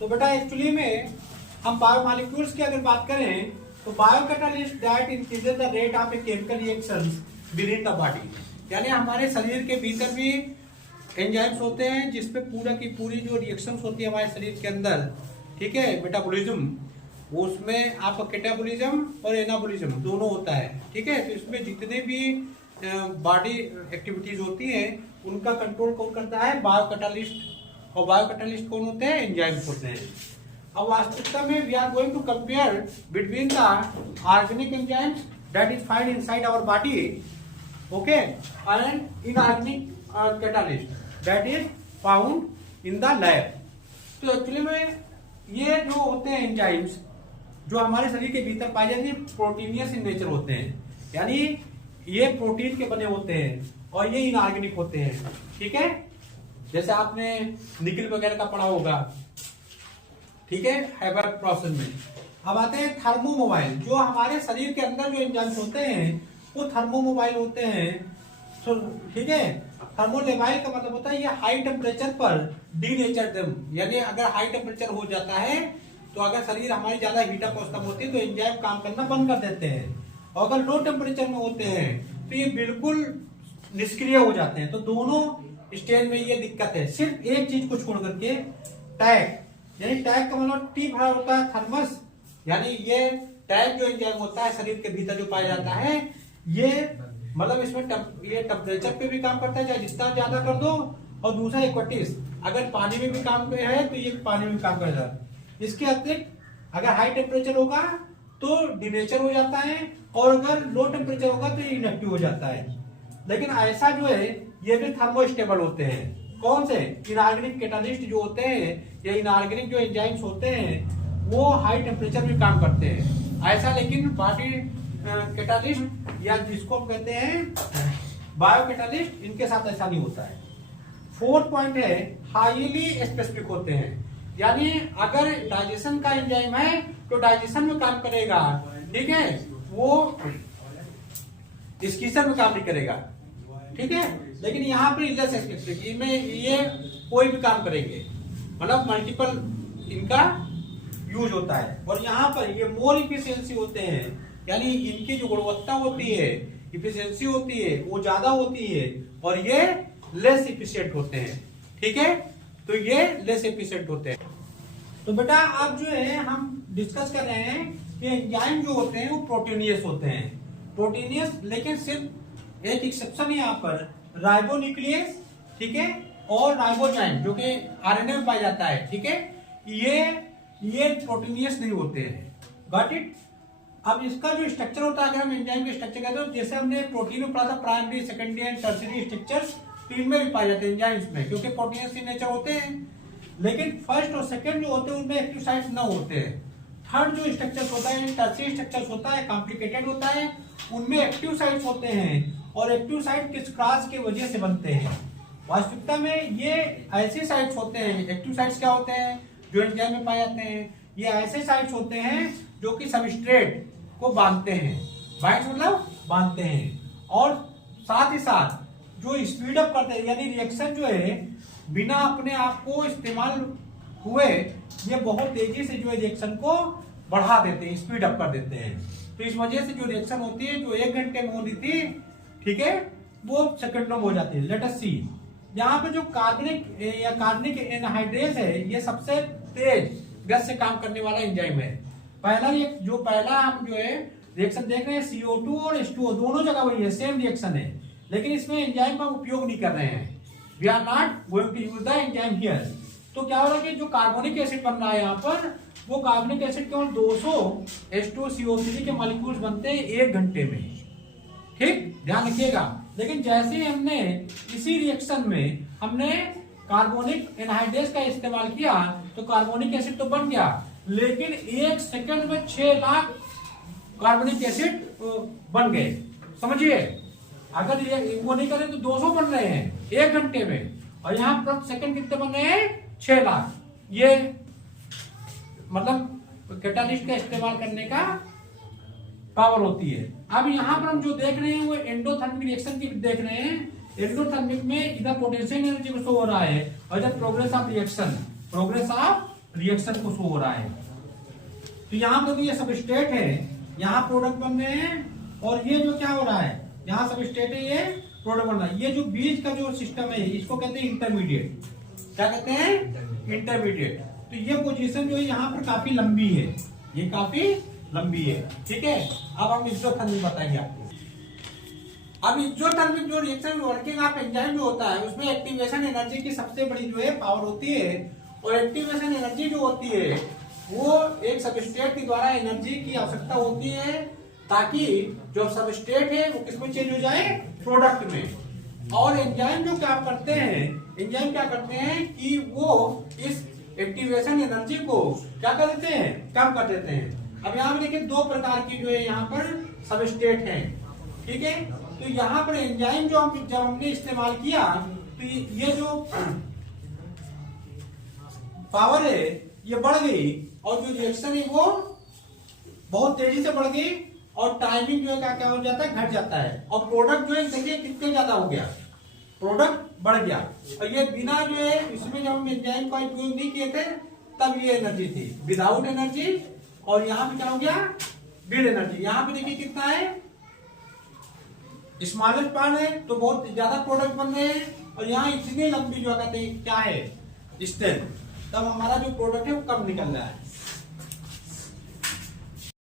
तो बेटा एक्चुअली में हम बायोमॉलिक्यूल्स की अगर बात करें तो biocatalyst that increases the rate of a chemical reactions within the body, यानी हमारे शरीर के भीतर भी एंजाइम्स होते हैं जिसपे पूरा की पूरी जो रिएक्शंस होती है हमारे शरीर के अंदर, ठीक है, मेटाबॉलिज्म, उसमें आपका कैटाबॉलिज्म और एनाबॉलिज्म दोनों होता है, ठीक है। तो इसमें जितने भी बॉडी एक्टिविटीज होती हैं उनका कंट्रोल कौन करता है? बायोकैटालिस्ट। और बायोकैटालिस्ट कौन होते हैं? एंजाइम्स होते हैं। अब वास्तविकता में we are going to compare between the organic enzymes that is find inside our body, okay, and inorganic catalyst that is found in the lab. तो एक्चुअली में ये जो होते हैं एंजाइम्स जो हमारे शरीर के भीतर पाए जाते हैं प्रोटीनियस इन नेचर होते हैं, यानी ये प्रोटीन के बने होते हैं और ये इनऑर्गेनिक होते हैं, ठीक है। जैसे आपने निकल वगैरह का पढ़ा होगा, ठीक है, हाइबर प्रोसेस में। अब आते हैं थर्मोमोबाइल। जो हमारे शरीर के अंदर जो एंजाइम्स होते हैं वो थर्मोमोबाइल होते हैं, ठीक है। थर्मोमोबाइल का मतलब होता है ये हाई टेम्परेचर पर डीनेचर देम, यानी अगर हाई टेम्परेचर हो जाता है तो अगर शरीर हमारी ज्यादा हीटअप अवस्था में होती है तो एंजाइम काम करना बंद कर देते हैं, और अगर लो टेम्परेचर में होते हैं तो ये बिल्कुल निष्क्रिय हो जाते हैं। तो दोनों स्टेज में ये दिक्कत है। सिर्फ एक चीज को छोड़ करके टैग, यानी टैग का मतलब टी भरा होता है थर्मस, यानी ये टैग जो एंजाइम होता है शरीर के भीतर जो पाया जाता है ये मतलब इसमें ये टेम्परेचर पे भी काम करता है, चाहे जितना ज्यादा कर दो, और दूसरा इक्वटिस, अगर पानी में भी काम है तो ये पानी में भी काम करेगा। इसके अतिरिक्त अगर हाई टेम्परेचर होगा तो डिनेचर हो जाता है, और अगर लो टेम्परेचर होगा तो इनएक्टिव हो जाता है। लेकिन ऐसा जो है ये भी थर्मोस्टेबल होते हैं। कौन से? इनऑर्गेनिक कैटालिस्ट जो होते हैं या इनऑर्गेनिक जो एंजाइम्स होते हैं वो हाई टेम्परेचर में काम करते हैं ऐसा। लेकिन बॉडी कैटालिस्ट या जिसको हम कहते हैं बायो कैटालिस्ट, इनके साथ ऐसा नहीं होता है। फोर्थ पॉइंट है हाईली स्पेसिफिक होते हैं, यानी अगर डाइजेशन का एंजाइम है तो डाइजेशन में काम करेगा, ठीक है, वो स्कीसर में काम नहीं करेगा, ठीक है। लेकिन यहाँ पर इलेस स्पेसिफिक, इनमें ये कोई भी काम करेंगे, मतलब मल्टीपल इनका यूज होता है। और यहाँ पर ये मोर इफिशियंसी होते हैं, यानी इनकी जो गुणवत्ता होती है, इफिशियंसी होती है वो ज्यादा होती है, और ये लेस इफिशिएंट होते हैं, ठीक है। तो ये लेस इफिशिएंट होते हैं। तो बेटा अब जो है हम डिस्कस कर रहे हैं कि एंजाइम जो होते हैं वो प्रोटीनियस होते हैं, प्रोटीनियस। लेकिन सिर्फ एक एक्सेप्शन है यहाँ पर, राइबोन्यूक्लियस, ठीक है, और राइबोजाइम जो कि आरएनए में पाया जाता है, ठीक है, ये प्रोटीनियस नहीं होते हैं। Got it. अब इसका जो स्ट्रक्चर होता है, अगर हम एंजाइम के स्ट्रक्चर कहते हैं, जैसे हमने प्रोटीन में पढ़ा था primary, secondary and tertiary structures, तो इनमें भी पाए जाते हैं एंजाइम्स में, क्योंकि प्रोटीनियस इन नेचर होते हैं। लेकिन फर्स्ट और सेकंड जो होते हैं उनमें एक्टिव साइट्स न होते हैं। थर्ड जो स्ट्रक्चर्स होता है, टर्शियरी स्ट्रक्चर्स होता है, कॉम्प्लिकेटेड होता है, उनमें एक्टिव साइट्स होते हैं, और एक्टिव साइट किस क्रॉस की वजह से बनते हैं? वास्तविकता में ये ऐसे साइट्स होते हैं, एक्टिव साइट्स क्या होते हैं जो एंजाइम में पाए जाते हैं, ये ऐसे साइट्स होते हैं जो कि सबस्ट्रेट को बांधते हैं, बाइंड्स मतलब बांधते हैं, और साथ ही साथ जो स्पीड अप करते हैं, यानी रिएक्शन जो है बिना अपने आप को इस्तेमाल हुए ये बहुत तेजी से जो है रिएक्शन को बढ़ा देते हैं, स्पीड अप कर देते हैं। तो इस वजह से जो रिएक्शन होती है जो 1 घंटे में होनी थी, ठीक है, वो सेकंडों में हो जाती है। लेट अस सी, यहाँ पे जो कार्बनिक या कार्बनिक एनहाइड्रेस है ये सबसे तेज गैस से काम करने वाला एंजाइम है। पहला हम जो है रिएक्शन देख रहे हैं CO2 और H2O दोनों जगह वही है, सेम रिएक्शन है, लेकिन इसमें एंजाइम का उपयोग नहीं कर रहे हैं। We are not going to use the enzyme here. तो क्या हो रहा है कि जो कार्बोनिक एसिड बन रहा है यहाँ पर, वो कार्बनिक एसिड केवल 200 H2CO3 के मॉलिक्यूल्स बनते हैं 1 घंटे में, ठीक, ध्यान रखिएगा। लेकिन जैसे ही हमने इसी रिएक्शन में हमने कार्बोनिक एनहाइड्रेस का इस्तेमाल किया तो कार्बोनिक एसिड तो बन गया, लेकिन 1 सेकंड में 6 लाख कार्बनिक एसिड बन गए। समझिए, अगर ये वो नहीं करें तो 200 बन रहे हैं 1 घंटे में, और यहाँ प्रति सेकंड कितने बन रहे हैं? 6 लाख। ये मतलब कैटालिस्ट का इस्तेमाल करने का पावर होती है। अब यहाँ पर हम जो देख रहे हैं वो एंडोथर्मिक रिएक्शन की देख रहे हैं। एंडोथर्मिक में इधर पोटेंशियल एनर्जी को शो हो रहा है, और इधर progress of reaction, progress of reaction को शो हो रहा है। तो यहाँ पर ये सबस्ट्रेट है, यहाँ प्रोडक्ट बन रहे हैं, और ये जो क्या हो रहा है, यहाँ सबस्ट्रेट है, ये प्रोडक्ट बन रहा है। ये जो बीच का जो सिस्टम है इसको कहते हैं इंटरमीडिएट। क्या कहते हैं? इंटरमीडिएट। तो ये पोजीशन जो है यहाँ पर काफी लंबी है, ये काफी लंबी है। ठीक है, अब हम एक्सोथर्मिक बताएंगे आपको। अब एक्सोथर्मिक जो रिएक्शन वर्किंग ऑफ एंजाइम जो होता है उसमें एक्टिवेशन एनर्जी की सबसे बड़ी जो है पावर होती है, और एक्टिवेशन एनर्जी जो होती है वो एक सबस्ट्रेट के द्वारा एनर्जी की आवश्यकता होती है, ताकि जो सबस्ट्रेट है वो किसमें चेंज हो जाए, प्रोडक्ट में। और एंजाइम जो क्या करते हैं, एंजाइम क्या करते हैं कि वो इस एक्टिवेशन एनर्जी को क्या कर देते हैं, कम कर देते हैं। अब यहाँ पे देखिए दो प्रकार की जो है यहाँ पर सबस्ट्रेट है। ठीक है, तो यहाँ पर एंजाइम जो जब हमने इस्तेमाल किया तो ये जो पावर है ये बढ़ गई, और जो रिएक्शन है वो बहुत तेजी से बढ़ गई, और टाइमिंग जो है क्या हो जाता है, घट जाता है, और प्रोडक्ट जो है देखिए कितने ज्यादा हो गया, प्रोडक्ट बढ़ गया। और ये बिना जो है इसमें जब हम एंजाइम का उपयोग नहीं किए थे तब ये एनर्जी थी, विदाउट एनर्जी। और यहाँ पे क्या हो गया, विद एनर्जी। यहाँ पे देखिए कितना है, स्मॉलेस्ट पार्ट है तो बहुत ज्यादा प्रोडक्ट बन रहे हैं, और यहाँ इतनी लंबी जो कहते हैं क्या है, स्ट्रेंथ, तब हमारा जो प्रोडक्ट है वो कम निकल रहा है।